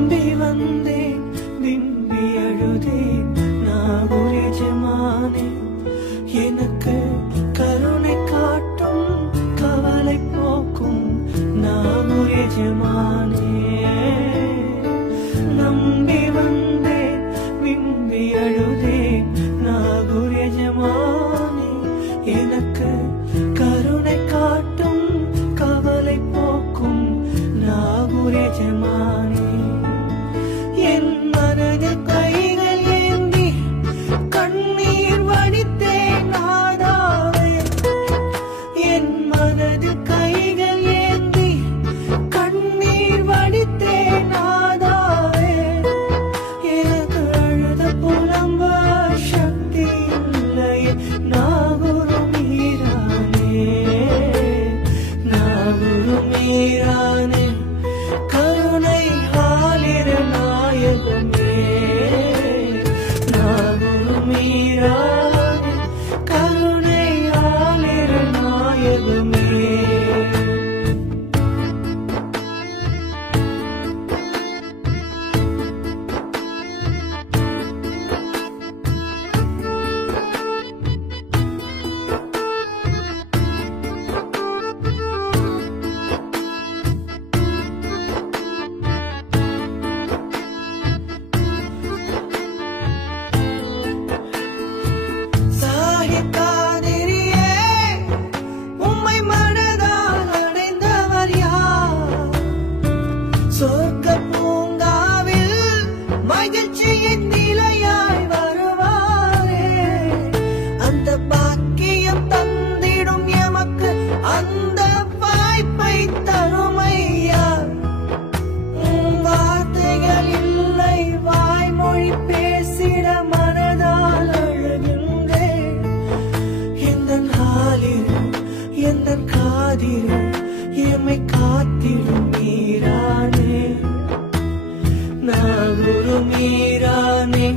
நம்பி வந்தேன் விம்பி அழுதேன் நாகூர் எஜமானே எனக்கு கருணை காட்டும் கவலை போக்கும் நாகூர் எஜமானே நம்பி வந்தேன் விம்பி அழுதேன் நாகூர் எஜமானே எனக்கு கருணை காட்டும் கவலை போக்கும் நாகூர் எஜமானே என் மனதில் கைகள் ஏந்தி கண்ணீர் வடித்தேன் நாதாவே என் மனதில் கைகள் ஏந்தி கண்ணீர் வடித்தேன் நாதாவே எனக்கு அழுத புலம்ப சக்தி இல்லையே நாகூர் மீரானே நாகூர் மீரானே கருணை ஆலிர நாயகமே நாகூர் மீரானே கருணை ஆலிர நாயகமே சாஹிகாதிரியே உம்மை மனதால் அடைந்தவர் யார் சொர்க்க பூங்காவில் மகிழ்ச்சியின் நிலையாய் வருவாரே அந்த பாக்கியம் தந்திடும் எமக்கு அந்த வாய்ப்பை தருமையா வார்த்தைகள் இல்லை வாய்மொழி பேசிட மனதால் அழுகின்றேன் எந்தன் ஆலில் எந்தன் காதில் எம்மை காத்திடும் மீரானே நாகூர் மீரானே